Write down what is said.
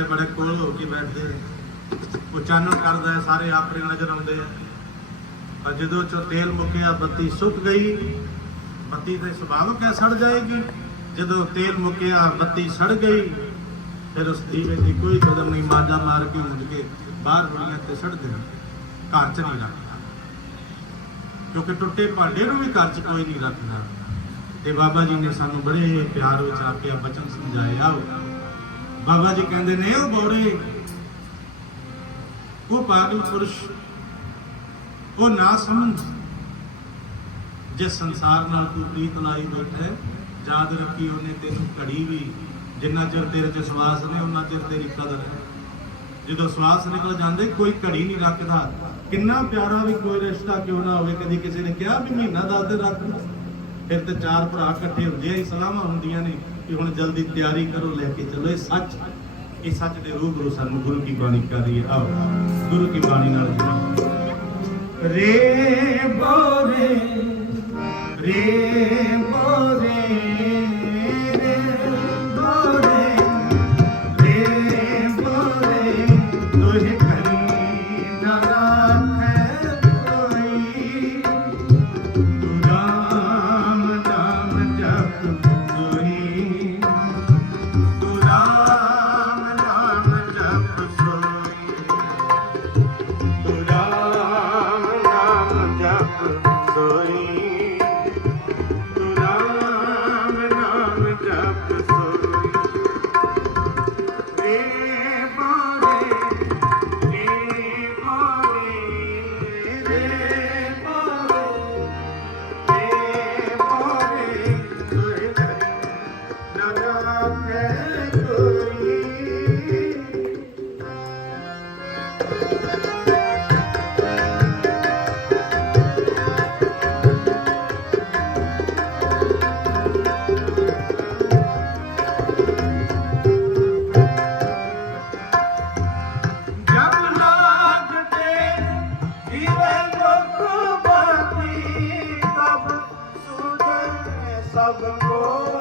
ਬੜੇ ਕੋਲ ਹੋ ਕੇ ਬੈਠਦੇ ਉਹ ਚਾਨਣ ਕਰਦਾ ਸਾਰੇ ਆਪਣੇ ਨਜ਼ਰ ਆਉਂਦੇ ਆ। ਪਰ ਜਦੋਂ ਚੋਂ ਤੇਲ ਮੁੱਕਿਆ, ਬੱਤੀ ਸੁੱਕ ਗਈ, ਬੱਤੀ ਤੇ ਸੁਭਾਵਕ ਹੈ ਸੜ ਜਾਏਗੀ? ਜਦੋਂ ਤੇਲ ਮੁੱਕਿਆ, ਬੱਤੀ ਸੜ ਗਈ, ਫਿਰ ਉਸ ਦੀਵੇ ਦੀ ਕੋਈ ਕਦਮ ਨਹੀਂ, ਮਾਜਾ ਮਾਰ ਕੇ ਉੱਡ ਕੇ ਬਾਹਰ ਰੁੜੀਆਂ ਤੇ ਸੜ ਦੇਣਾ ਘਰ ਚ ਨਹੀਂ ਰੱਖਦਾ। ਕਿਉਂਕਿ ਟੁੱਟੇ ਭਾਂਡੇ ਨੂੰ ਵੀ ਘਰ ਚ ਕੋਈ ਨਹੀਂ ਰੱਖਦਾ। ਤੇ ਬਾਬਾ ਜੀ ਨੇ ਸਾਨੂੰ ਬੜੇ ਪਿਆਰ ਵਿੱਚ ਆ ਕੇ ਬਚਨ ਸਮਝਾਇਆ। ਬਾਬਾ ਜੀ ਕਹਿੰਦੇ ਨੇ, ਉਹ ਬੋੜੇ, ਉਹ ਪਾਗਲ ਪੁਰਸ਼, ਉਹ ਨਾ ਸਮਝ ਜਿਸ ਸੰਸਾਰ ਨਾਲ ਤੂੰ ਪ੍ਰੀਤ ਲਾਈ ਬੈਠਾ ਯਾਦ ਰੱਖੀ ਉਹਨੇ ਤੈਨੂੰ ਘੜੀ ਵੀ, ਜਿੰਨਾ ਚਿਰ ਤੇਰੇ ਚ ਸਵਾਸ ਨੇ ਉਹਨਾਂ ਚਿਰ ਤੇਰੀ ਕਦਰ ਹੈ। ਜਦੋਂ ਸਵਾਸ ਨਿਕਲ ਜਾਂਦੇ, ਕੋਈ ਘੜੀ ਨਹੀਂ ਰੱਖਦਾ। ਕਿੰਨਾ ਪਿਆਰਾ ਵੀ ਕੋਈ ਰਿਸ਼ਤਾ ਕਿਉਂ ਨਾ ਹੋਵੇ, ਕਦੀ ਕਿਸੇ ਨੇ ਕਿਹਾ ਵੀ ਮਹੀਨਾ ਦਸ ਦਿਨ ਰੱਖ ਫਿਰ ਤੇ ਚਾਰ ਭਰਾ ਇਕੱਠੇ ਹੁੰਦੇ ਆ ਇਹ ਸਲਾਹਾਂ ਹੁੰਦੀਆਂ ਨੇ। ਕਿ ਹੁਣ ਜਲਦੀ ਤਿਆਰੀ ਕਰੋ, ਲੈ ਕੇ ਚਲੋ। ਇਹ ਸੱਚ ਇਹ ਸੱਚ ਦੇ ਰੂਬਰੂ ਸਾਨੂੰ ਗੁਰੂ ਕੀ ਬਾਣੀ ਕਰ ਰਹੀ ਹੈ। ਆਓ, ਗੁਰੂ ਕੀ ਬਾਣੀ ਨਾਲ ਜੁੜੋ। ਰੇ ਬੋਰੇ ਰੇ ਬੋਰੇ ਸਭ ਕੋਈ